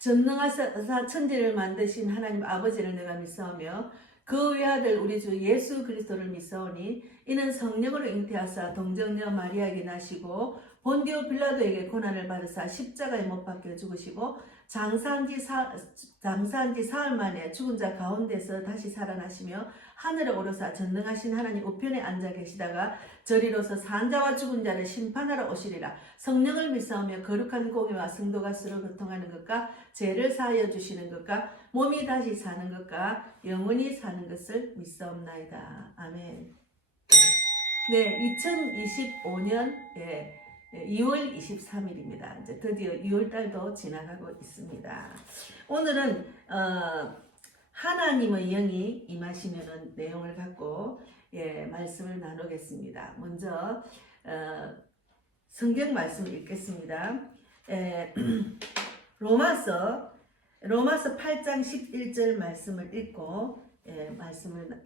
전능하사 천지를 만드신 하나님 아버지를 내가 믿사오며 그 외아들 우리 주 예수 그리스도를 믿사오니 이는 성령으로 잉태하사 동정녀 마리아에게 나시고 본디오 빌라도에게 고난을 받으사 십자가에 못 박혀 죽으시고 장사한 지 사흘 만에 죽은 자 가운데서 다시 살아나시며 하늘에 오르사 전능하신 하나님 우편에 앉아 계시다가 저리로서 산 자와 죽은 자를 심판하러 오시리라. 성령을 믿사오며 거룩한 공예와 성도가 서로 교통하는 것과 죄를 사하여 주시는 것과 몸이 다시 사는 것과 영원히 사는 것을 믿사옵나이다. 아멘. 네, 2025년 2월 23일입니다. 이제 드디어 2월달도 지나가고 있습니다. 오늘은 하나님의 영이 임하시는 내용을 갖고 말씀을 나누겠습니다. 먼저 성경 말씀을 읽겠습니다. 로마서 8장 11절 말씀을 읽고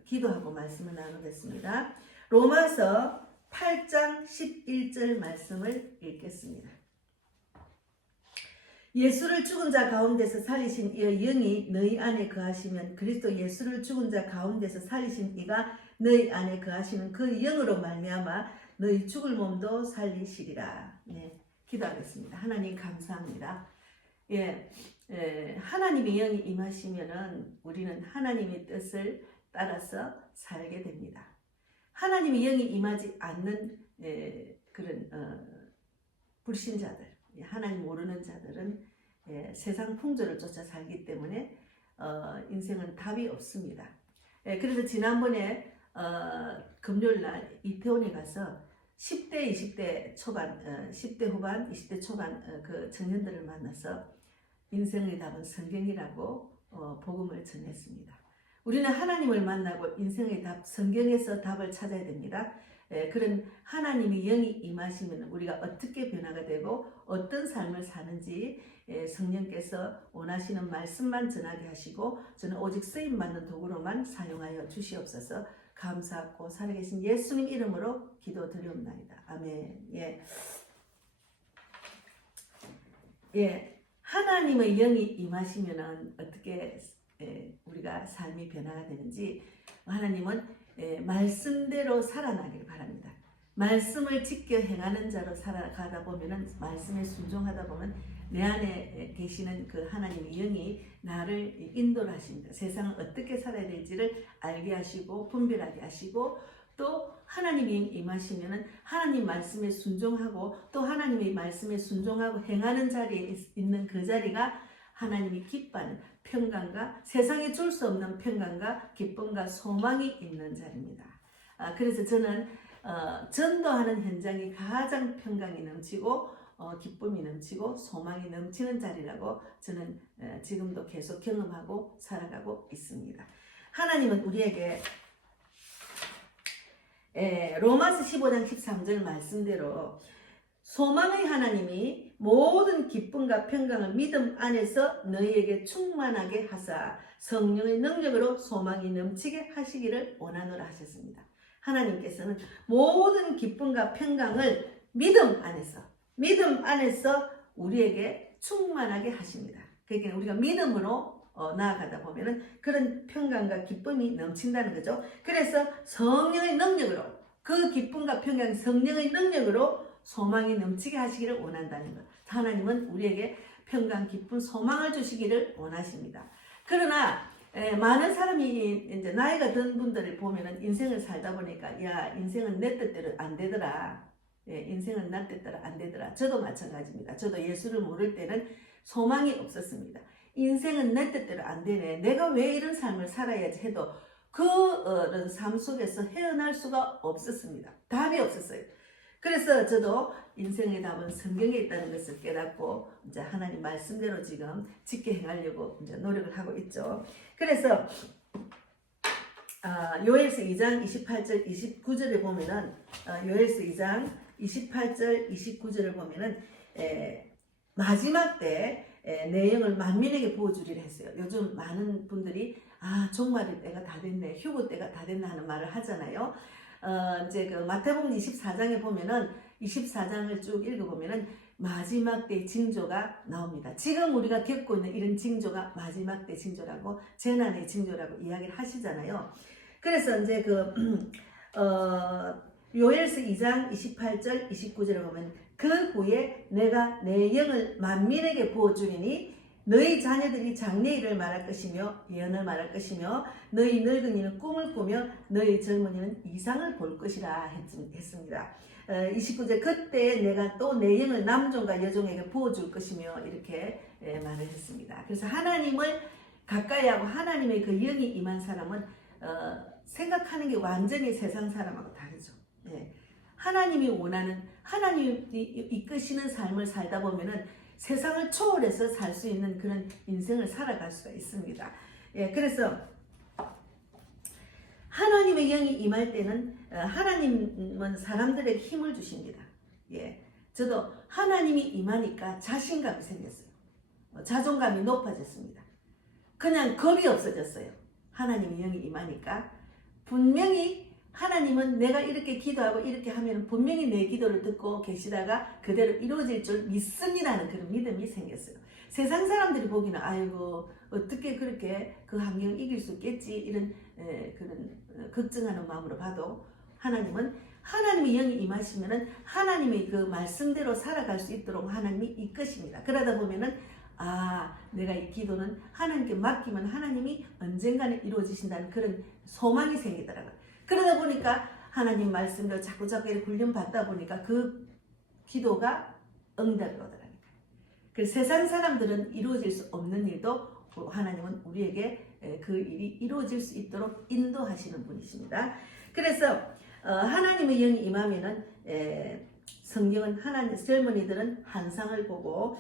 기도하고 말씀을 나누겠습니다. 로마서 8장 11절 말씀을 읽겠습니다. 예수를 죽은 자 가운데서 살리신 이의 영이 너희 안에 거하시면 그리스도 예수를 죽은 자 가운데서 살리신 이가 너희 안에 거하시는 그 영으로 말미암아 너희 죽을 몸도 살리시리라. 네, 기도하겠습니다. 하나님 감사합니다. 하나님의 영이 임하시면은 우리는 하나님의 뜻을 따라서 살게 됩니다. 하나님의 영이 임하지 않는 그런 불신자들, 하나님 모르는 자들은 세상 풍조를 쫓아 살기 때문에 인생은 답이 없습니다. 그래서 지난번에 금요일날 이태원에 가서 10대, 20대 초반, 10대 후반, 20대 초반 그 청년들을 만나서 인생의 답은 성경이라고 복음을 전했습니다. 우리는 하나님을 만나고 인생의 답, 성경에서 답을 찾아야 됩니다. 그런 하나님의 영이 임하시면 우리가 어떻게 변화가 되고 어떤 삶을 사는지 성령께서 원하시는 말씀만 전하게 하시고 저는 오직 쓰임받는 도구로만 사용하여 주시옵소서. 감사하고 살아계신 예수님 이름으로 기도드리옵나이다. 아멘. 하나님의 영이 임하시면 어떻게 우리가 삶이 변화가 되는지 하나님은 말씀대로 살아나기를 바랍니다. 말씀을 지켜 행하는 자로 살아가다 보면은 말씀에 순종하다 보면 내 안에 계시는 그 하나님의 영이 나를 인도를 하십니다. 세상을 어떻게 살아야 될지를 알게 하시고 분별하게 하시고 또 하나님이 임하시면은 하나님 말씀에 순종하고 또 하나님의 말씀에 순종하고 행하는 자리에 있는 그 자리가 하나님이 기뻐하는 평강과 세상에 줄 수 없는 평강과 기쁨과 소망이 있는 자리입니다. 그래서 저는 전도하는 현장이 가장 평강이 넘치고 기쁨이 넘치고 소망이 넘치는 자리라고 저는 지금도 계속 경험하고 살아가고 있습니다. 하나님은 우리에게 로마서 15장 13절 말씀대로 소망의 하나님이 모든 기쁨과 평강을 믿음 안에서 너희에게 충만하게 하사 성령의 능력으로 소망이 넘치게 하시기를 원하노라 하셨습니다. 하나님께서는 모든 기쁨과 평강을 믿음 안에서 우리에게 충만하게 하십니다. 그러니까 우리가 믿음으로 나아가다 보면은 그런 평강과 기쁨이 넘친다는 거죠. 그래서 성령의 능력으로 그 기쁨과 평강 성령의 능력으로 소망이 넘치게 하시기를 원한다는 것. 하나님은 우리에게 평강, 기쁨, 소망을 주시기를 원하십니다. 그러나 많은 사람이 이제 나이가 든 분들을 보면은 인생을 살다 보니까 야 인생은 내 뜻대로 안 되더라. 인생은 나 뜻대로 안 되더라. 저도 마찬가지입니다. 저도 예수를 모를 때는 소망이 없었습니다. 인생은 내 뜻대로 안 되네. 내가 왜 이런 삶을 살아야지 해도 그런 삶 속에서 헤어날 수가 없었습니다. 답이 없었어요. 그래서 저도 인생의 답은 성경에 있다는 것을 깨닫고 이제 하나님 말씀대로 지금 지켜 행하려고 이제 노력을 하고 있죠. 그래서 요엘서 2장 28절 29절을 보면은 요엘서 2장 28절 29절을 보면은 마지막 때 내용을 만민에게 보여주리라 했어요. 요즘 많은 분들이 종말의 때가 다 됐네, 휴거 때가 다 됐나 하는 말을 하잖아요. 이제 그 마태복음 24장에 보면은 24장을 쭉 읽어보면은 마지막 때 징조가 나옵니다. 지금 우리가 겪고 있는 이런 징조가 마지막 때 징조라고, 재난의 징조라고 이야기를 하시잖아요. 그래서 이제 요엘서 2장 28절 29절에 보면 그 후에 내가 내 영을 만민에게 부어주리니 너희 자녀들이 장래일을 말할 것이며 예언을 말할 것이며 너희 늙은이는 꿈을 꾸며 너희 젊은이는 이상을 볼 것이라 했습니다. 29절 그때 내가 또 내 영을 남종과 여종에게 부어줄 것이며 이렇게 말을 했습니다. 그래서 하나님을 가까이 하고 하나님의 그 영이 임한 사람은 생각하는 게 완전히 세상 사람하고 다르죠. 하나님이 원하는, 하나님이 이끄시는 삶을 살다 보면은 세상을 초월해서 살 수 있는 그런 인생을 살아갈 수가 있습니다. 그래서 하나님의 영이 임할 때는 하나님은 사람들에게 힘을 주십니다. 저도 하나님이 임하니까 자신감이 생겼어요. 자존감이 높아졌습니다. 그냥 겁이 없어졌어요. 하나님의 영이 임하니까 분명히 하나님은 내가 이렇게 기도하고 이렇게 하면 분명히 내 기도를 듣고 계시다가 그대로 이루어질 줄 믿습니다는 그런 믿음이 생겼어요. 세상 사람들이 보기는 아이고 어떻게 그렇게 그 환경을 이길 수 있겠지 이런 그런 걱정하는 마음으로 봐도 하나님은 하나님의 영이 임하시면은 하나님의 그 말씀대로 살아갈 수 있도록 하나님이 이끄십니다. 그러다 보면은 내가 이 기도는 하나님께 맡기면 하나님이 언젠가는 이루어지신다는 그런 소망이 생기더라고요. 그러다 보니까 하나님 말씀대로 자꾸 이렇게 훈련받다 보니까 그 기도가 응답이 오더라고요. 그래서 세상 사람들은 이루어질 수 없는 일도 하나님은 우리에게 그 일이 이루어질 수 있도록 인도하시는 분이십니다. 그래서 하나님의 영이 임하면은 성경은 하나님 젊은이들은 환상을 보고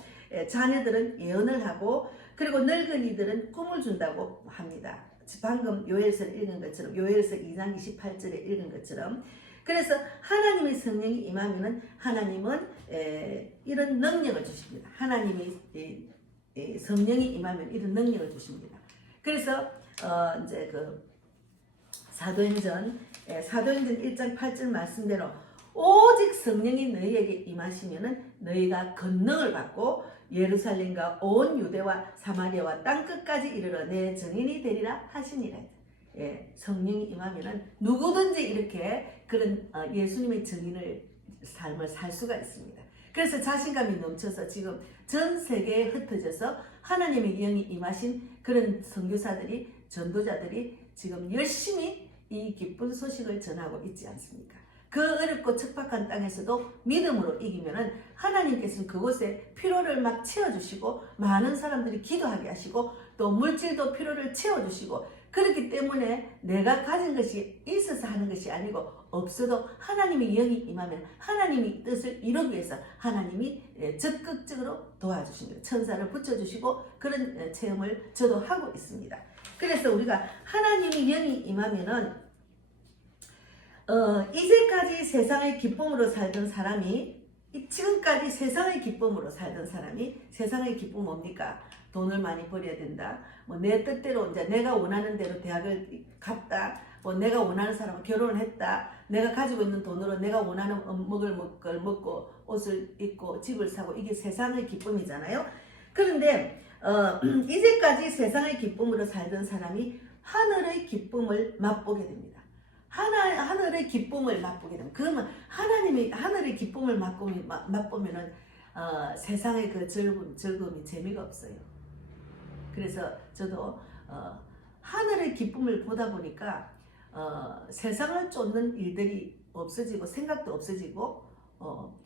자녀들은 예언을 하고 그리고 늙은이들은 꿈을 준다고 합니다. 방금 요엘서를 읽은 것처럼 요엘서 2장 28절에 읽은 것처럼 그래서 하나님의 성령이 임하면은 하나님은 이런 능력을 주십니다. 하나님의 성령이 임하면 이런 능력을 주십니다. 그래서 이제 그 사도행전 1장 8절 말씀대로 오직 성령이 너희에게 임하시면은 너희가 권능을 받고 예루살렘과 온 유대와 사마리아와 땅끝까지 이르러 내 증인이 되리라 하시니라. 성령이 임하면은 누구든지 이렇게 그런 예수님의 증인을 삶을 살 수가 있습니다. 그래서 자신감이 넘쳐서 지금 전 세계에 흩어져서 하나님의 영이 임하신 그런 선교사들이 전도자들이 지금 열심히 이 기쁜 소식을 전하고 있지 않습니까? 그 어렵고 척박한 땅에서도 믿음으로 이기면은 하나님께서는 그곳에 피로를 막 채워주시고 많은 사람들이 기도하게 하시고 또 물질도 피로를 채워주시고 그렇기 때문에 내가 가진 것이 있어서 하는 것이 아니고 없어도 하나님의 영이 임하면 하나님의 뜻을 이루기 위해서 하나님이 적극적으로 도와주십니다. 천사를 붙여주시고 그런 체험을 저도 하고 있습니다. 그래서 우리가 하나님의 영이 임하면은 이제까지 세상의 기쁨으로 살던 사람이 지금까지 세상의 기쁨으로 살던 사람이 세상의 기쁨 뭡니까? 돈을 많이 벌여야 된다. 뭐 내 뜻대로 이제 내가 원하는 대로 대학을 갔다. 뭐 내가 원하는 사람과 결혼을 했다. 내가 가지고 있는 돈으로 내가 원하는 먹을 걸 먹고 옷을 입고 집을 사고 이게 세상의 기쁨이잖아요. 그런데 이제까지 세상의 기쁨으로 살던 사람이 하늘의 기쁨을 맛보게 됩니다. 하늘의 기쁨을 맛보게 됩니다. 그러면 하나님의 하늘의 기쁨을 맛보면은 세상의 그 즐거움이 재미가 없어요. 그래서 저도 하늘의 기쁨을 보다 보니까 세상을 쫓는 일들이 없어지고 생각도 없어지고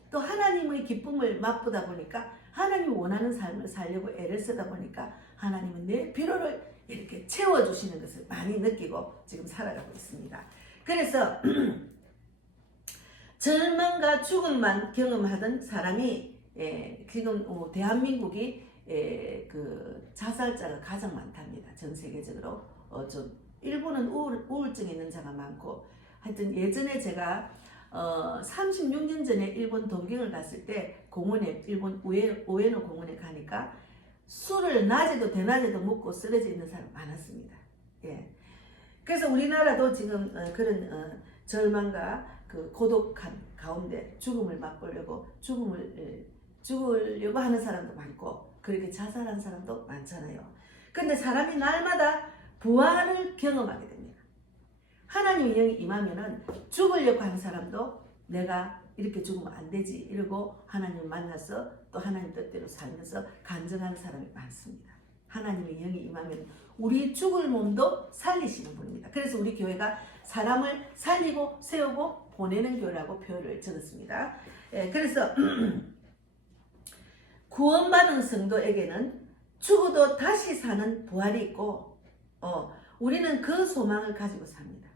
또 하나님의 기쁨을 맛보다 보니까 하나님이 원하는 삶을 살려고 애를 쓰다 보니까 하나님은 내 필요를 이렇게 채워주시는 것을 많이 느끼고 지금 살아가고 있습니다. 그래서 절망과 죽음만 경험하던 사람이 지금 대한민국이 그 자살자가 가장 많답니다. 전 세계적으로 일본은 우울증 있는 자가 많고 하여튼 예전에 제가 36년 전에 일본 동경을 갔을 때 공원에 일본 우에노 공원에 가니까 술을 낮에도 대낮에도 먹고 쓰러져 있는 사람 많았습니다. 그래서 우리나라도 지금 그런 절망과 그 고독한 가운데 죽음을 맛보려고 죽음을 죽으려고 하는 사람도 많고 그렇게 자살한 사람도 많잖아요. 근데 사람이 날마다 부활을 경험하게 됩니다. 하나님의 영이 임하면은 죽으려고 하는 사람도 내가 이렇게 죽으면 안 되지 이러고 하나님을 만나서 또 하나님 뜻대로 살면서 간증하는 사람이 많습니다. 하나님의 영이 임하면 우리 죽을 몸도 살리시는 분입니다. 그래서 우리 교회가 사람을 살리고 세우고 보내는 교회라고 표현을 적었습니다. 그래서 구원받은 성도에게는 죽어도 다시 사는 부활이 있고 우리는 그 소망을 가지고 삽니다.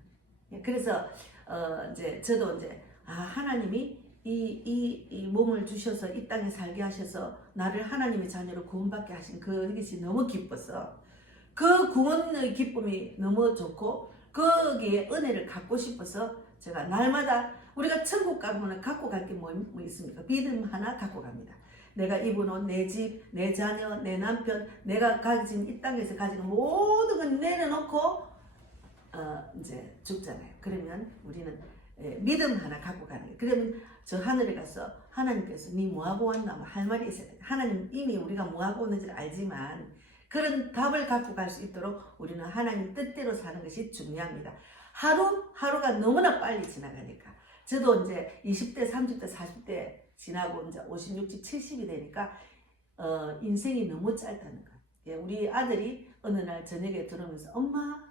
그래서 이제 저도 이제 하나님이 이 몸을 주셔서 이 땅에 살게 하셔서 나를 하나님의 자녀로 구원받게 하신 그것이 너무 기뻐서 그 구원의 기쁨이 너무 좋고 거기에 은혜를 갖고 싶어서 제가 날마다 우리가 천국 가면 갖고 갈 게 뭐 있습니까? 믿음 하나 갖고 갑니다. 내가 입은 옷, 내 집, 내 자녀, 내 남편, 내가 가진 이 땅에서 가진 모든 걸 내려놓고 이제 죽잖아요. 그러면 우리는 믿음 하나 갖고 가는 거예요. 그러면 저 하늘에 가서 하나님께서 니 뭐하고 왔나 할 말이 있어요. 하나님 이미 우리가 뭐하고 오는지를 알지만 그런 답을 갖고 갈 수 있도록 우리는 하나님 뜻대로 사는 것이 중요합니다. 하루하루가 너무나 빨리 지나가니까 저도 이제 20대, 30대, 40대 지나고 이제 50, 60, 70이 되니까 인생이 너무 짧다는 거예요. 우리 아들이 어느 날 저녁에 들으면서 엄마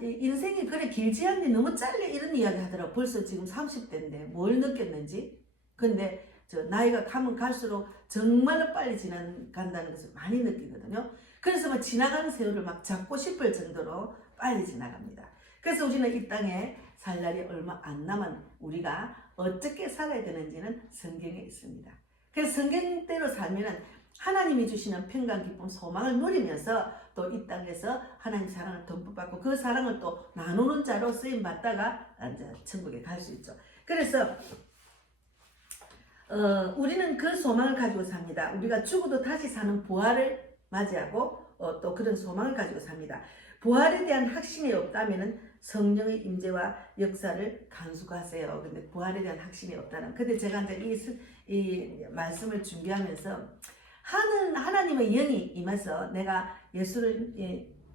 인생이 그래 길지 않니 너무 짧네 이런 이야기 하더라고. 벌써 지금 30대인데 뭘 느꼈는지. 근데 저 나이가 가면 갈수록 정말로 빨리 지나간다는 것을 많이 느끼거든요. 그래서 막 지나가는 세월을 막 잡고 싶을 정도로 빨리 지나갑니다. 그래서 우리는 이 땅에 살 날이 얼마 안 남은 우리가 어떻게 살아야 되는지는 성경에 있습니다. 그래서 성경대로 살면은 하나님이 주시는 평강, 기쁨, 소망을 누리면서 또 이 땅에서 하나님 사랑을 듬뿍 받고 그 사랑을 또 나누는 자로 쓰임 받다가 이제 천국에 갈 수 있죠. 그래서 우리는 그 소망을 가지고 삽니다. 우리가 죽어도 다시 사는 부활을 맞이하고 또 그런 소망을 가지고 삽니다. 부활에 대한 확신이 없다면은 성령의 임재와 역사를 간수하세요. 근데 부활에 대한 확신이 없다는. 근데 제가 이제 이 말씀을 준비하면서 하나님의 영이 임해서 내가 예수를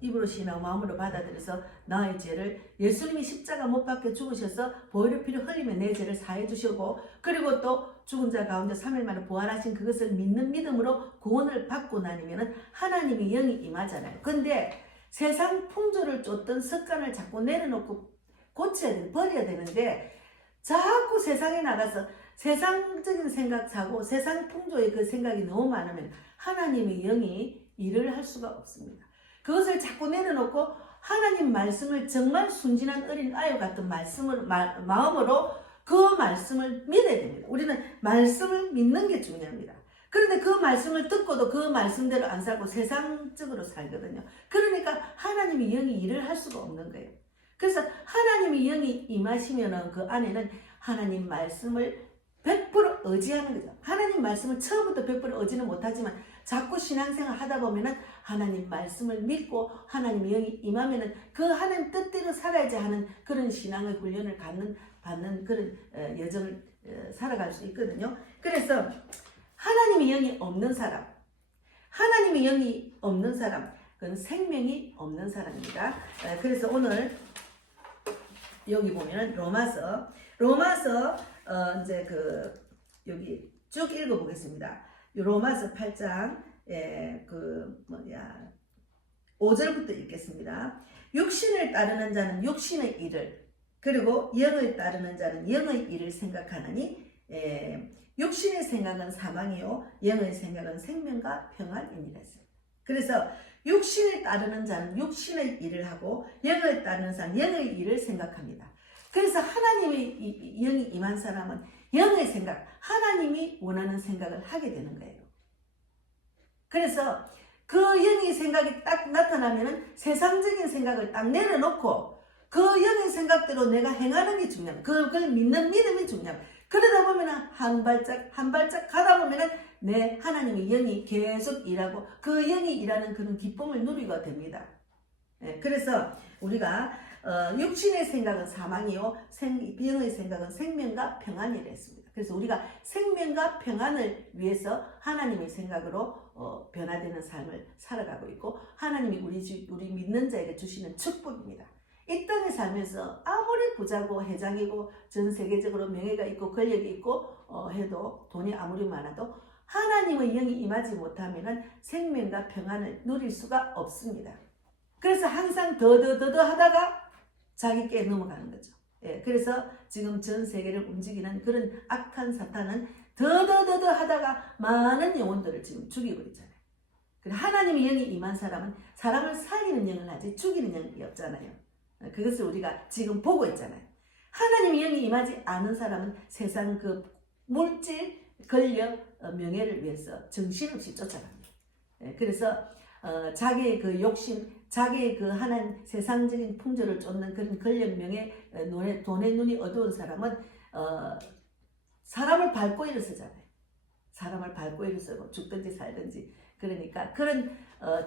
입으로 신하고 마음으로 받아들여서 나의 죄를 예수님이 십자가 못 박혀 죽으셔서 보혈의 피를 흘리며 내 죄를 사해 주시고 그리고 또 죽은 자 가운데 3일 만에 부활하신 그것을 믿는 믿음으로 구원을 받고 나니면은 하나님의 영이 임하잖아요. 근데 세상 풍조를 쫓던 습관을 자꾸 내려놓고 버려야 되는데 자꾸 세상에 나가서 세상적인 생각 사고 세상 풍조의 그 생각이 너무 많으면 하나님의 영이 일을 할 수가 없습니다. 그것을 자꾸 내려놓고 하나님 말씀을 정말 순진한 어린 아이 같은 마음으로 그 말씀을 믿어야 됩니다. 우리는 말씀을 믿는 게 중요합니다. 그런데 그 말씀을 듣고도 그 말씀대로 안 살고 세상적으로 살거든요. 그러니까 하나님의 영이 일을 할 수가 없는 거예요. 그래서 하나님의 영이 임하시면은 그 안에는 하나님 말씀을 100% 의지하는 거죠. 하나님 말씀을 처음부터 100% 의지는 못하지만 자꾸 신앙생활 하다 보면은 하나님 말씀을 믿고 하나님의 영이 임하면은 그 하나님 뜻대로 살아야지 하는 그런 신앙의 훈련을 받는 그런 여정을 살아갈 수 있거든요. 그래서 하나님의 영이 없는 사람, 그건 생명이 없는 사람입니다. 그래서 오늘 여기 보면은 로마서 이제 여기 쭉 읽어보겠습니다. 로마서 8장 5절부터 읽겠습니다. 육신을 따르는 자는 육신의 일을 그리고 영을 따르는 자는 영의 일을 생각하느니 육신의 생각은 사망이요 영의 생각은 생명과 평안이니라. 그래서 육신을 따르는 자는 육신의 일을 하고 영을 따르는 자는 영의 일을 생각합니다. 그래서 하나님의 영이 임한 사람은 영의 생각, 하나님이 원하는 생각을 하게 되는 거예요. 그래서 그 영의 생각이 딱 나타나면은 세상적인 생각을 딱 내려놓고 그 영의 생각대로 내가 행하는 게 중요합니다. 그걸 믿는 믿음이 중요합니다. 그러다 보면은 한 발짝 가다 보면은 내 하나님의 영이 계속 일하고 그 영이 일하는 그런 기쁨을 누리게 됩니다. 그래서 우리가 육신의 생각은 사망이요 영의 생각은 생명과 평안이라 했습니다. 그래서 우리가 생명과 평안을 위해서 하나님의 생각으로 변화되는 삶을 살아가고 있고, 하나님이 우리 믿는 자에게 주시는 축복입니다. 이 땅에 살면서 아무리 부자고 회장이고 전 세계적으로 명예가 있고 권력이 있고 해도, 돈이 아무리 많아도 하나님의 영이 임하지 못하면 생명과 평안을 누릴 수가 없습니다. 그래서 항상 더더 하다가 자기께 넘어가는 거죠. 예, 그래서 지금 전 세계를 움직이는 그런 악한 사탄은 더더 하다가 많은 영혼들을 지금 죽이고 있잖아요. 하나님의 영이 임한 사람은 사람을 살리는 영을 하지 죽이는 영이 없잖아요. 그것을 우리가 지금 보고 있잖아요. 하나님의 영이 임하지 않은 사람은 세상 그 물질, 권력, 명예를 위해서 정신없이 쫓아갑니다. 그래서 자기의 그 욕심, 자기의 그 하나님 세상적인 풍조를 쫓는 그런 권력, 명예, 돈의 눈이 어두운 사람은 사람을 밟고 일어서잖아요. 사람을 밟고 일어서고 죽든지 살든지. 그러니까 그런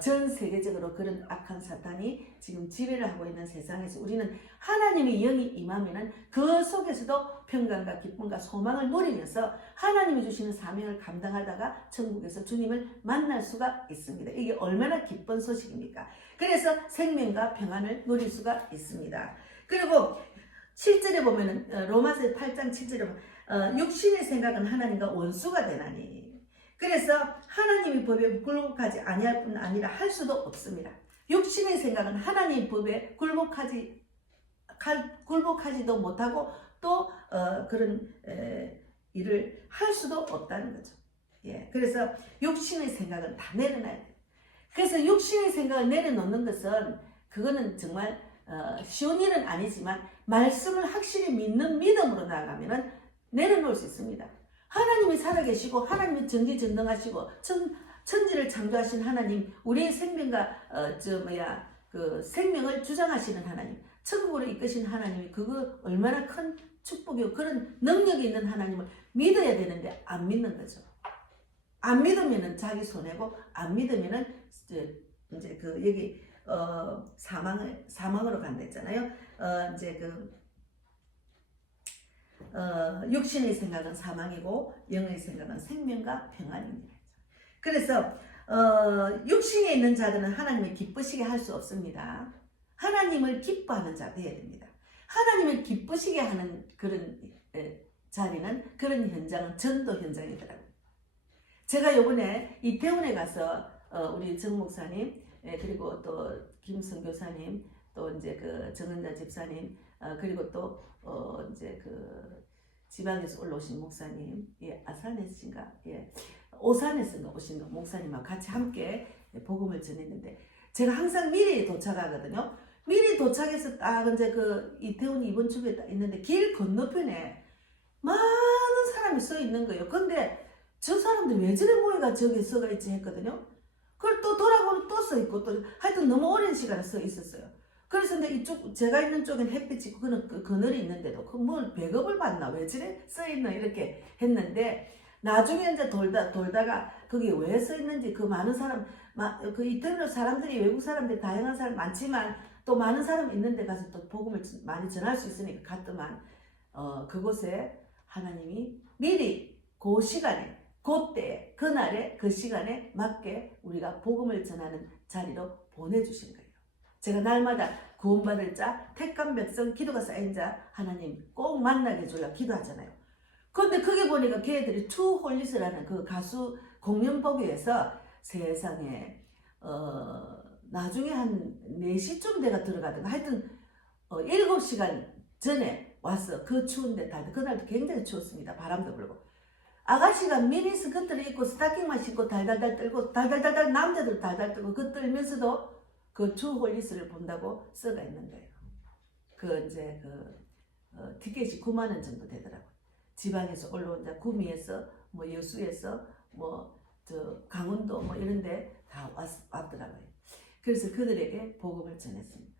전 세계적으로 그런 악한 사탄이 지금 지배를 하고 있는 세상에서 우리는 하나님의 영이 임하면은 그 속에서도 평강과 기쁨과 소망을 누리면서 하나님이 주시는 사명을 감당하다가 천국에서 주님을 만날 수가 있습니다. 이게 얼마나 기쁜 소식입니까? 그래서 생명과 평안을 누릴 수가 있습니다. 그리고 7절에 보면은 로마서 8장 7절에 보면 육신의 생각은 하나님과 원수가 되나니, 그래서 하나님의 법에 굴복하지 아니할 뿐 아니라 할 수도 없습니다. 육신의 생각은 하나님의 법에 굴복하지도 못하고 또 그런 일을 할 수도 없다는 거죠. 예, 그래서 육신의 생각은 다 내려놔야 돼요. 그래서 육신의 생각을 내려놓는 것은 그거는 정말 쉬운 일은 아니지만 말씀을 확실히 믿는 믿음으로 나아가면 내려놓을 수 있습니다. 하나님이 살아계시고 하나님이 전지전능하시고 천지를 창조하신 하나님, 우리의 생명과 그 생명을 주장하시는 하나님, 천국으로 이끄신 하나님이 그거 얼마나 큰 축복이고 그런 능력이 있는 하나님을 믿어야 되는데 안 믿는 거죠. 안 믿으면은 자기 손해고, 안 믿으면은 이제 그 여기 사망으로 간다 했잖아요. 이제 육신의 생각은 사망이고 영의 생각은 생명과 평안입니다. 그래서 육신에 있는 자들은 하나님을 기쁘시게 할 수 없습니다. 하나님을 기뻐하는 자 되어야 됩니다. 하나님을 기쁘시게 하는 그런 자리는, 그런 현장은 전도 현장이더라고요. 제가 요번에 이태원에 가서 우리 정 목사님, 그리고 또 김성 교사님, 또 이제 그 정은자 집사님, 그리고 또 이제 그 지방에서 올라오신 목사님, 예, 아산에서인가, 예, 오산에서 오신 목사님하고 같이 함께 복음을 전했는데, 제가 항상 미리 도착하거든요. 미리 도착해서 딱 이제 그 이태원 이번 주에 딱 있는데 길 건너편에 많은 사람이 서 있는 거예요. 근데 저 사람들 왜 저래 모여가 저기 서가 있지 했거든요. 그걸 또 돌아보면 또 서 있고, 또 하여튼 너무 오랜 시간을 서 있었어요. 그래서 근데 이쪽 제가 있는 쪽엔 햇빛이 있고 그늘이 있는데도 뭘 배급을 받나, 왜 저래 써 있나 이렇게 했는데, 나중에 이제 돌다가 거기 왜 써 있는지, 그 많은 사람, 그 이태원에 사람들이, 외국 사람들이 다양한 사람 많지만 또 많은 사람 있는 데 가서 또 복음을 많이 전할 수 있으니까 갔더만 그곳에 하나님이 미리 그 시간에, 그때, 그날에, 그 시간에 맞게 우리가 복음을 전하는 자리로 보내주신 거예요. 제가 날마다 구원받을 자, 택한 백성, 기도가 쌓인 자 하나님 꼭 만나게 해주려고 기도하잖아요. 근데 그게 보니까 걔들이 투 홀리스라는 그 가수 공연복에서 세상에 나중에 한 4시쯤 내가 들어가다가 하여튼 7시간 전에 와서 그 추운데 그날도 굉장히 추웠습니다. 바람도 불고. 아가씨가 미니스커트를 입고 스타킹만 신고 달달달 떨고, 달달달달 남자들 달달 떨고 그 떨면서도 그 투 홀리스를 본다고 써가 있는 거예요. 그 이제 티켓이 9만 원 정도 되더라고요. 지방에서 올라온 자, 구미에서 뭐 여수에서 뭐 저 강원도 뭐 이런데 다 왔더라고요. 그래서 그들에게 복음을 전했습니다.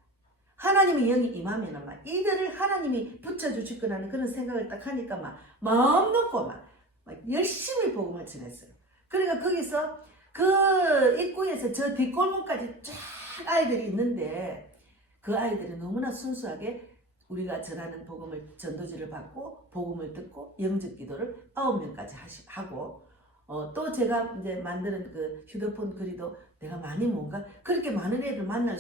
하나님의 영이 임하면 막 이들을 하나님이 붙여주실 거라는 그런 생각을 딱 하니까 막 마음 놓고 막 열심히 복음을 전했어요. 그러니까 거기서 그 입구에서 저 뒷골목까지 쫙 아이들이 있는데, 그 아이들이 너무나 순수하게 우리가 전하는 복음을 전도지를 받고 복음을 듣고 영접 기도를 9명까지 하고 또 제가 이제 만드는 그 휴대폰 글이도 내가 많이 뭔가 그렇게 많은 애들 만날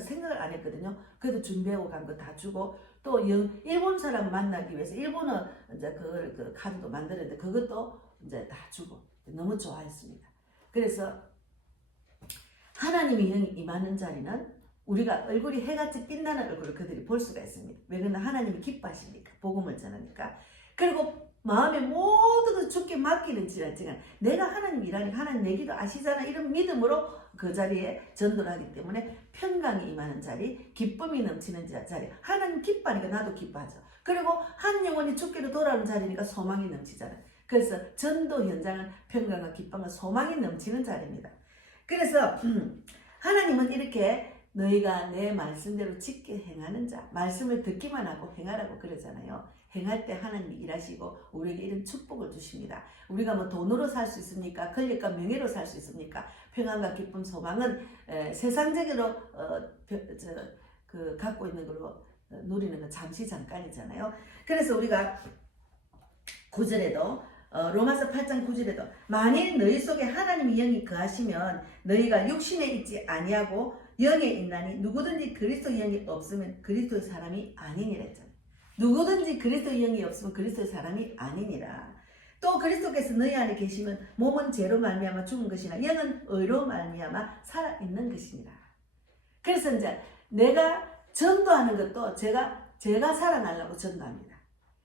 생각을 안 했거든요. 그래도 준비하고 간 거 다 주고 또 일본 사람 만나기 위해서 일본어 이제 그 카드도 만들었는데 그것도 이제 다 주고 너무 좋아했습니다. 그래서 하나님의 영이 임하는 자리는 우리가 얼굴이 해같이 빛나는 얼굴을 그들이 볼 수가 있습니다. 왜 그러나 하나님이 기뻐하시니까 복음을 전하니까. 그리고 마음에 모든 것을 주께 맡기는 지간 내가 하나님 일하니까 하나님 내 기도 아시잖아 이런 믿음으로 그 자리에 전도를 하기 때문에 평강이 임하는 자리, 기쁨이 넘치는 자리, 하나님 기뻐하니까 나도 기뻐하죠. 그리고 한 영혼이 주께로 돌아오는 자리니까 소망이 넘치잖아요. 그래서 전도 현장은 평강과 기쁨과 소망이 넘치는 자리입니다. 그래서 하나님은 이렇게 너희가 내 말씀대로 지켜 행하는 자, 말씀을 듣기만 하고 행하라고 그러잖아요. 행할 때 하나님이 일하시고 우리에게 이런 축복을 주십니다. 우리가 뭐 돈으로 살 수 있습니까? 권력과 명예로 살 수 있습니까? 평안과 기쁨, 소망은 세상적으로 갖고 있는 걸로 누리는 건 잠시 잠깐이잖아요. 그래서 우리가 9절에도 로마서 8장 9절에도 만일 너희 속에 하나님의 영이 거하시면 너희가 육신에 있지 아니하고 영에 있나니 누구든지 그리스도 영이 없으면 그리스도의 사람이 아니니라 했잖아요. 누구든지 그리스도의 영이 없으면 그리스도의 사람이 아니니라. 또 그리스도께서 너희 안에 계시면 몸은 죄로 말미암아 죽은 것이나 영은 의로 말미암아 살아있는 것이니라. 그래서 이제 내가 전도하는 것도 제가 살아나려고 전도합니다.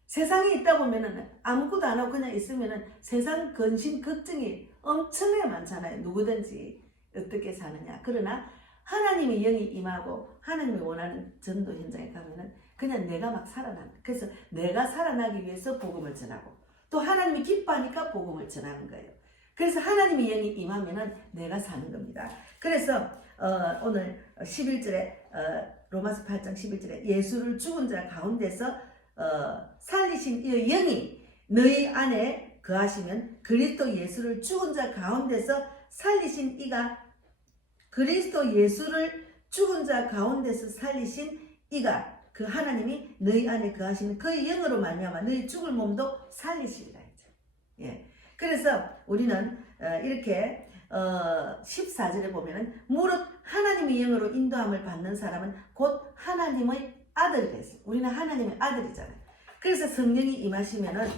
세상에 있다 보면은 아무것도 안 하고 그냥 있으면은 세상 근심 걱정이 엄청나게 많잖아요. 누구든지 어떻게 사느냐. 그러나 하나님의 영이 임하고 하나님이 원하는 전도 현장에 가면은 그냥 내가 막 살아난다. 그래서 내가 살아나기 위해서 복음을 전하고 또 하나님이 기뻐하니까 복음을 전하는 거예요. 그래서 하나님의 영이 임하면은 내가 사는 겁니다. 그래서 오늘 11절에 로마서 8장 11절에 예수를 죽은 자 가운데서 살리신 이 영이 너희 안에 거하시면 그리스도 예수를 죽은 자 가운데서 살리신 이가 그리스도 예수를 죽은 자 가운데서 살리신 이가 그 하나님이 너희 안에 거하시는 그 영으로 말미암아 너희 죽을 몸도 살리시리라 했죠. 예. 그래서 우리는 이렇게 14절에 보면은 무릇 하나님의 영으로 인도함을 받는 사람은 곧 하나님의 아들이 됐어요. 우리는 하나님의 아들이잖아요. 그래서 성령이 임하시면은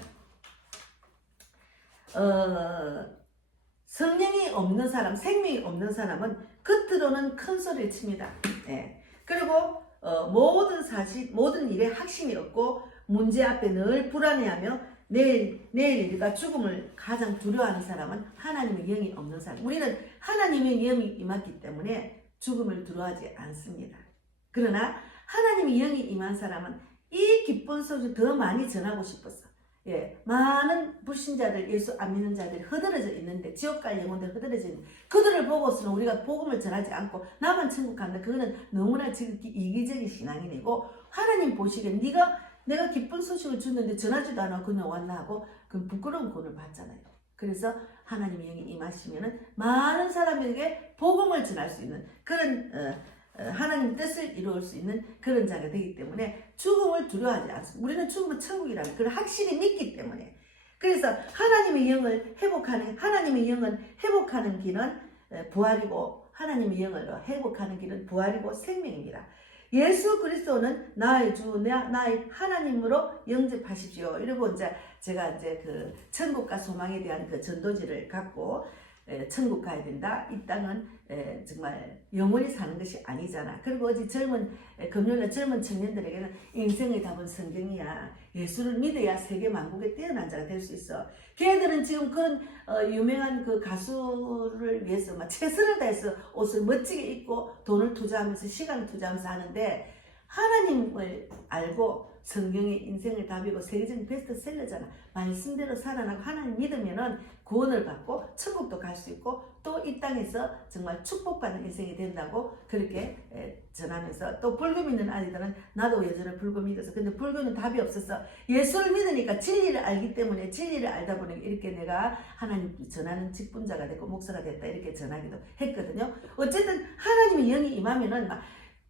성령이 없는 사람, 생명이 없는 사람은 겉으로는 큰 소리를 칩니다. 예. 그리고 모든 일에 확신이 없고 문제 앞에 늘 불안해하며 내일 일과 죽음을 가장 두려워하는 사람은 하나님의 영이 없는 사람. 우리는 하나님의 영이 임했기 때문에 죽음을 두려워하지 않습니다. 그러나 하나님의 영이 임한 사람은 이 기쁜 소식을 더 많이 전하고 싶었어. 예, 많은 불신자들, 예수 안 믿는 자들이 흐드러져 있는데, 지옥 갈 영혼들 흐드러져 있는데, 그들을 보고서는 우리가 복음을 전하지 않고 나만 천국 간다. 그거는 너무나 지극히 이기적인 신앙이고, 하나님 보시기엔 내가 기쁜 소식을 줬는데 전하지도 않아 그냥 왔나 하고 그럼 부끄러운 곤을 받잖아요. 그래서 하나님의 영이 임하시면은 많은 사람에게 복음을 전할 수 있는 그런 하나님 뜻을 이루을 수 있는 그런 자가 되기 때문에 죽음을 두려워하지 않습니다. 우리는 죽음은 천국이라는 그걸 확실히 믿기 때문에. 그래서 하나님의 영을 하나님의 영은 회복하는 길은 부활이고 하나님의 영을 회복하는 길은 부활이고 생명입니다. 예수 그리스도는 나의 주, 나의 하나님으로 영접하십시오. 이러고 이제 제가 그 천국과 소망에 대한 그 전도지를 갖고 천국 가야 된다. 이 땅은 정말 영원히 사는 것이 아니잖아. 그리고 어제 금요일날 젊은 청년들에게는 인생의 답은 성경이야. 예수를 믿어야 세계 만국에 뛰어난 자가 될 수 있어. 걔들은 지금 그런 유명한 그 가수를 위해서 막 최선을 다해서 옷을 멋지게 입고 돈을 투자하면서 시간을 투자하면서 하는데 하나님을 알고 성경의 인생의 답이고 세계적인 베스트셀러잖아. 말씀대로 살아나고 하나님 믿으면은 구원을 받고 천국도 갈 수 있고 또 이 땅에서 정말 축복받는 인생이 된다고 그렇게 전하면서 또 불교 믿는 아이들은 나도 예전에 불교 믿어서 근데 불교는 답이 없어서 예수를 믿으니까 진리를 알기 때문에 진리를 알다 보니 이렇게 내가 하나님 전하는 직분자가 됐고 목사가 됐다 이렇게 전하기도 했거든요. 어쨌든 하나님의 영이 임하면은 막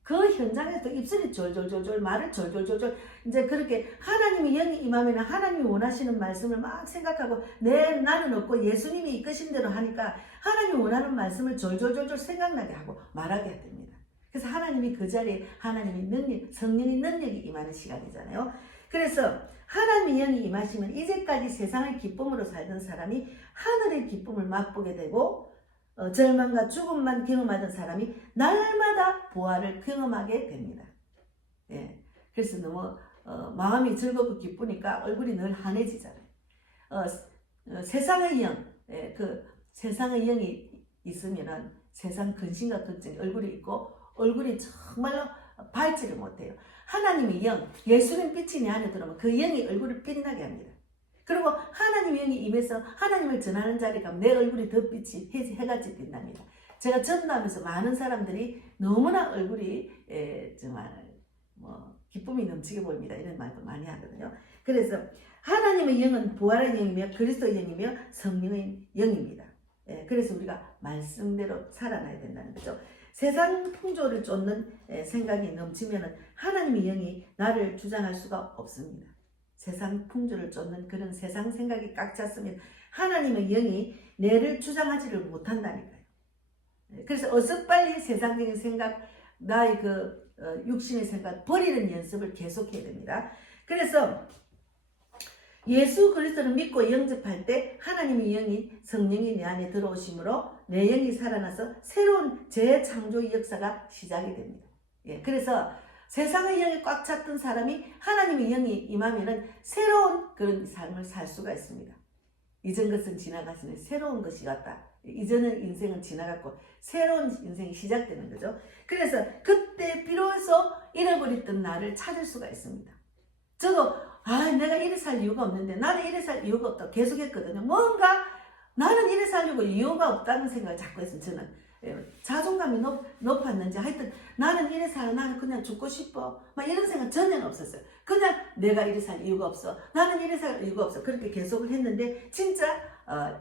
그 현장에서 입술이 졸졸졸졸 말을 졸졸졸졸 이제 그렇게 하나님의 영이 임하면 하나님이 원하시는 말씀을 막 생각하고 나는 없고 예수님이 이끄신 대로 하니까 하나님이 원하는 말씀을 졸졸졸졸 생각나게 하고 말하게 됩니다. 그래서 하나님이 그 자리에 하나님의 능력, 성령의 능력이 임하는 시간이잖아요. 그래서 하나님의 영이 임하시면 이제까지 세상의 기쁨으로 살던 사람이 하늘의 기쁨을 맛보게 되고 절망과 죽음만 경험하던 사람이 날마다 부활을 경험하게 됩니다. 예, 그래서 너무 마음이 즐겁고 기쁘니까 얼굴이 늘 환해지잖아요. 세상의 영, 그 세상의 영이 있으면은 세상 근심과 걱정이 얼굴이 있고 얼굴이 정말로 밝지를 못해요. 하나님의 영, 예수님 빛이 내 안에 들어오면 그 영이 얼굴을 빛나게 합니다. 그리고 하나님의 영이 임해서 하나님을 전하는 자리에 가면 내 얼굴이 더 빛이 해같이 빛납니다. 제가 전도하면서 많은 사람들이 너무나 얼굴이 정말 기쁨이 넘치게 보입니다. 이런 말도 많이 하거든요. 그래서 하나님의 영은 부활의 영이며 그리스도의 영이며 성령의 영입니다. 그래서 우리가 말씀대로 살아나야 된다는 거죠. 세상 풍조를 쫓는 생각이 넘치면 하나님의 영이 나를 주장할 수가 없습니다. 세상 풍조를 쫓는 그런 세상 생각이 꽉 찼으면 하나님의 영이 내를 주장하지를 못한다니까요. 그래서 어서 빨리 세상적인 생각, 나의 그 육신의 생각 버리는 연습을 계속해야 됩니다. 그래서 예수 그리스도를 믿고 영접할 때 하나님의 영이 성령이 내 안에 들어오심으로 내 영이 살아나서 새로운 재창조의 역사가 시작이 됩니다. 그래서 세상의 영이 꽉 찼던 사람이 하나님의 영이 임하면은 새로운 그런 삶을 살 수가 있습니다. 이전 것은 지나갔으니 새로운 것이 왔다. 이전의 인생은 지나갔고 새로운 인생이 시작되는 거죠. 그래서 그때 비로소 잃어버렸던 나를 찾을 수가 있습니다. 저도 내가 이래 살 이유가 없는데 나는 이래 살 이유가 없다 계속했거든요. 뭔가 나는 이래 살려고 이유가 없다는 생각을 자꾸 했어요. 저는 자존감이 높았는지 하여튼 나는 이래 살아 나는 그냥 죽고 싶어 막 이런 생각 전혀 없었어요. 그냥 내가 이래 살 이유가 없어 나는 이래 살 이유가 없어 그렇게 계속을 했는데 진짜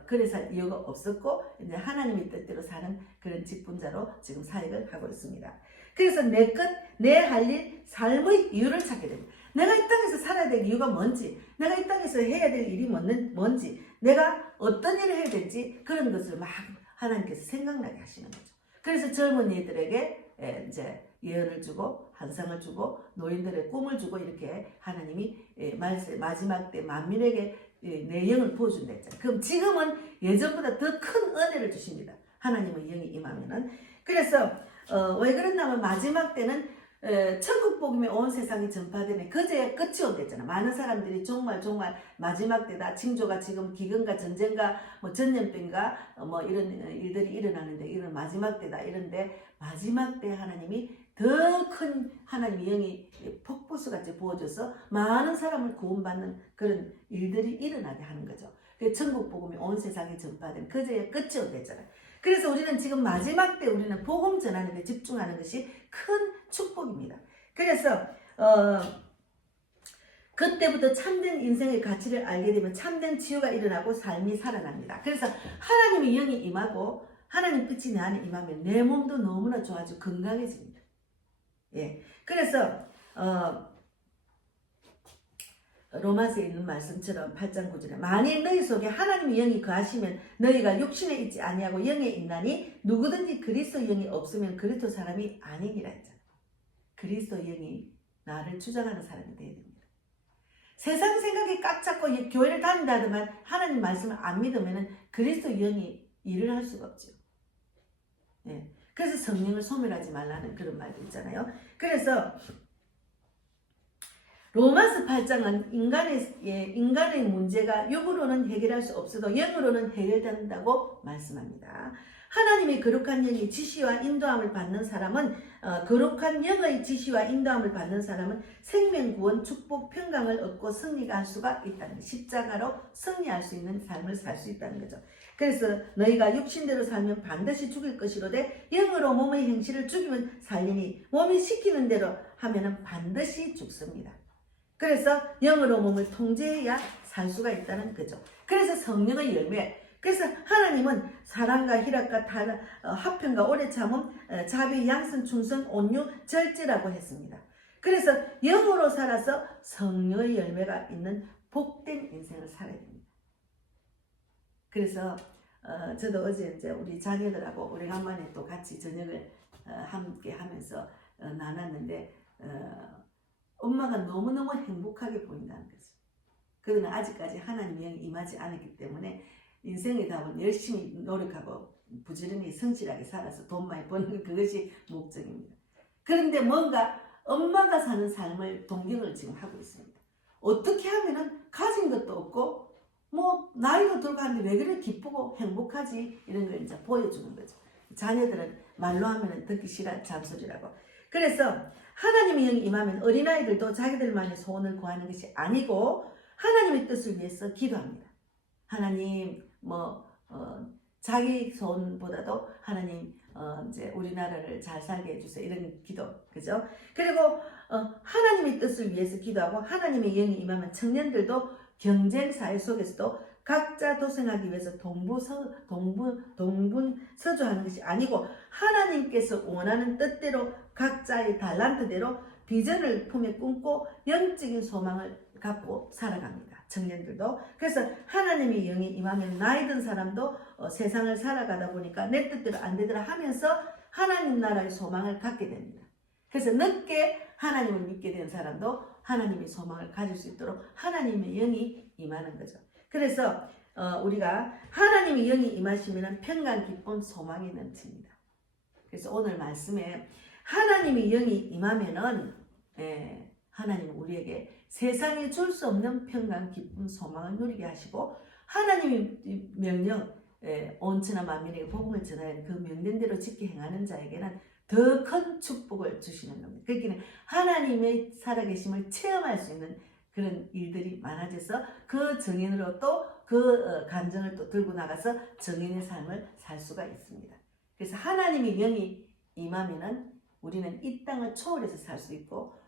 그래 살 이유가 없었고 이제 하나님의 뜻대로 사는 그런 직분자로 지금 사역을 하고 있습니다. 그래서 내 할 일 삶의 이유를 찾게 됩니다. 내가 이 땅에서 살아야 될 이유가 뭔지 내가 이 땅에서 해야 될 일이 뭔지 내가 어떤 일을 해야 될지 그런 것을 막 하나님께서 생각나게 하시는 거죠. 그래서 젊은이들에게 이제 예언을 주고 환상을 주고 노인들의 꿈을 주고 이렇게 하나님이 마지막 때 만민에게 내 영을 부어준다 했잖아요. 그럼 지금은 예전보다 더 큰 은혜를 주십니다. 하나님의 영이 임하면은. 그래서 왜 그랬냐면 마지막 때는 천국 복음이 온 세상에 전파되는 그제야 끝이 온댔잖아. 많은 사람들이 정말 마지막 때다. 징조가 지금 기근과 전쟁과 전염병과 이런 일들이 일어나는데 이런 마지막 때다. 이런데 마지막 때 하나님이 더 큰 하나님의 영이 폭포수같이 부어져서 많은 사람을 구원받는 그런 일들이 일어나게 하는 거죠. 천국 복음이 온 세상에 전파된 그제야 끝이 온댔잖아. 그래서 우리는 지금 마지막 때 우리는 복음 전하는 데 집중하는 것이 큰 축복입니다. 그래서 그때부터 참된 인생의 가치를 알게 되면 참된 치유가 일어나고 삶이 살아납니다. 그래서 하나님의 영이 임하고 하나님 빛이 내 안에 임하면 내 몸도 너무나 좋아지고 건강해집니다. 그래서 로마서에 있는 말씀처럼 8장 9절에 만일 너희 속에 하나님의 영이 거하시면 너희가 육신에 있지 아니하고 영에 있나니 누구든지 그리스도 영이 없으면 그리스도 사람이 아니니라 했잖아요. 그리스도 영이 나를 주장하는 사람이 되어야 됩니다. 세상 생각이 꽉 잡고 교회를 다닌다더만 하나님 말씀을 안 믿으면 그리스도 영이 일을 할 수가 없죠. 그래서 성령을 소멸하지 말라는 그런 말도 있잖아요. 그래서 로마서 8장은 인간의 문제가 육으로는 해결할 수 없어도 영으로는 해결된다고 말씀합니다. 하나님의 거룩한 영의 지시와 인도함을 받는 사람은 거룩한 영의 지시와 인도함을 받는 사람은 생명, 구원, 축복, 평강을 얻고 승리할 수가 있다는 거예요. 십자가로 승리할 수 있는 삶을 살 수 있다는 거죠. 그래서 너희가 육신대로 살면 반드시 죽을 것이로되 영으로 몸의 행실을 죽이면 살리니 몸이 시키는 대로 하면은 반드시 죽습니다. 그래서 영으로 몸을 통제해야 살 수가 있다는 거죠. 그래서 성령의 열매, 그래서 하나님은 사랑과 희락과 화평과 오래 참음, 자비, 양선, 충성, 온유, 절제라고 했습니다. 그래서 영으로 살아서 성령의 열매가 있는 복된 인생을 살아야 됩니다. 그래서 저도 어제 이제 우리 자녀들하고 오래간만에 또 같이 저녁을 함께 하면서 나눴는데 엄마가 너무너무 행복하게 보인다는 거죠. 그러나 아직까지 하나님의 영이 임하지 않았기 때문에 인생의 답은 열심히 노력하고 부지런히 성실하게 살아서 돈 많이 버는 그것이 목적입니다. 그런데 뭔가 엄마가 사는 삶을 동경을 지금 하고 있습니다. 어떻게 하면은 가진 것도 없고 뭐 나이도 들고 하는데 왜 그래 기쁘고 행복하지 이런 걸 이제 보여주는 거죠. 자녀들은 말로 하면은 듣기 싫은 잔소리라고. 그래서 하나님의 영이 임하면 어린아이들도 자기들만의 소원을 구하는 것이 아니고 하나님의 뜻을 위해서 기도합니다. 하나님 자기 소원보다도 하나님 이제 우리나라를 잘 살게 해주세요 이런 기도, 그죠? 그리고 하나님의 뜻을 위해서 기도하고 하나님의 영이 임하면 청년들도 경쟁 사회 속에서도 각자 도생하기 위해서 동분서주하는 것이 아니고 하나님께서 원하는 뜻대로 각자의 달란트대로 비전을 품에 꿈고 영적인 소망을 갖고 살아갑니다. 청년들도. 그래서 하나님의 영이 임하면 나이 든 사람도 세상을 살아가다 보니까 내 뜻대로 안 되더라 하면서 하나님 나라의 소망을 갖게 됩니다. 그래서 늦게 하나님을 믿게 된 사람도 하나님의 소망을 가질 수 있도록 하나님의 영이 임하는 거죠. 그래서 우리가 하나님의 영이 임하시면 평강, 기쁨, 소망이 넘칩니다. 그래서 오늘 말씀에 하나님의 영이 임하면은 하나님은 우리에게 세상에 줄 수 없는 평강, 기쁨, 소망을 누리게 하시고 하나님의 명령, 온천하 만민에게 복음을 전하는 그 명령대로 지켜 행하는 자에게는 더 큰 축복을 주시는 겁니다. 그러니까 하나님의 살아계심을 체험할 수 있는 그런 일들이 많아져서 그 정인으로 또 그 감정을 또 들고 나가서 정인의 삶을 살 수가 있습니다. 그래서 하나님의 영이 임하면은 우리는 이 땅을 초월해서 살 수 있고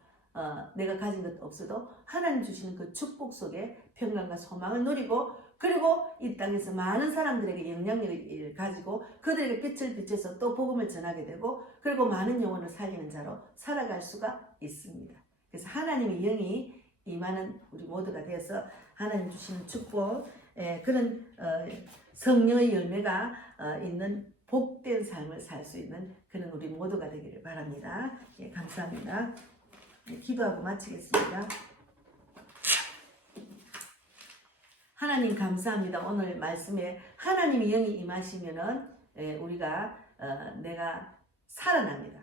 내가 가진 것도 없어도 하나님 주시는 그 축복 속에 평강과 소망을 누리고 그리고 이 땅에서 많은 사람들에게 영향력을 가지고 그들에게 빛을 비춰서 또 복음을 전하게 되고 그리고 많은 영혼을 살리는 자로 살아갈 수가 있습니다. 그래서 하나님의 영이 임하는 우리 모두가 되어서 하나님 주시는 축복 그런 성령의 열매가 있는 복된 삶을 살 수 있는 그런 우리 모두가 되기를 바랍니다. 감사합니다. 기도하고 마치겠습니다. 하나님 감사합니다. 오늘 말씀에 하나님의 영이 임하시면은 우리가 내가 살아납니다.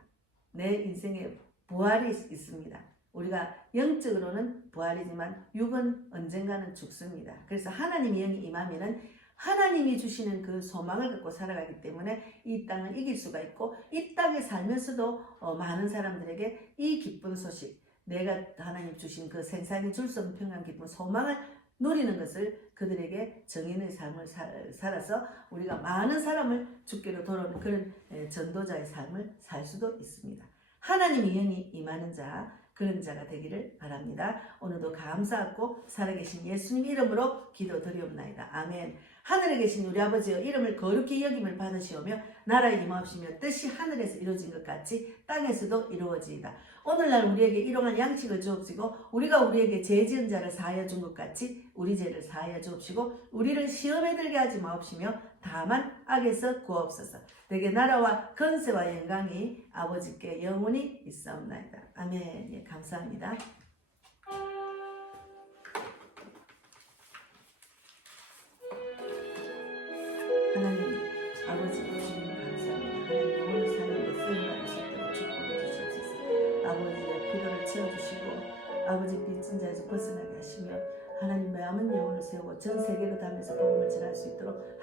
내 인생에 부활이 있습니다. 우리가 영적으로는 부활이지만 육은 언젠가는 죽습니다. 그래서 하나님의 영이 임하면은 하나님이 주시는 그 소망을 갖고 살아가기 때문에 이 땅을 이길 수가 있고 이 땅에 살면서도 많은 사람들에게 이 기쁜 소식, 내가 하나님 주신 그 세상에 줄 수 없는 평강, 기쁨, 소망을 누리는 것을 그들에게 정인의 삶을 살아서 우리가 많은 사람을 주께로 돌아오는 그런 전도자의 삶을 살 수도 있습니다. 하나님의 영이 임하는 자, 그런 자가 되기를 바랍니다. 오늘도 감사하고 살아계신 예수님 이름으로 기도드리옵나이다. 아멘. 하늘에 계신 우리 아버지여 이름을 거룩히 여김을 받으시오며 나라에 임하옵시며 뜻이 하늘에서 이루어진 것 같이 땅에서도 이루어지이다. 오늘날 우리에게 일용할 양식을 주옵시고 우리가 우리에게 죄 지은 자를 사하여 준 것 같이 우리 죄를 사하여 주옵시고 우리를 시험에 들게 하지 마옵시며 다만 악에서 구하옵소서. 내게 나라와 권세와 영광이 아버지께 영원히 있사옵나이다. 아멘. 감사합니다. 하나님 아버지 주님 감사합니다. 하나님 영원히 살리게 쓰임받을 수 있도록 축복해 주시옵소서. 아버지의 필요를 채워주시고 아버지 빚진 자에서 벗어나게 하시며 하나님 남은 영혼을 세우고 전 세계로 다니면서 복음을 전할 수 있도록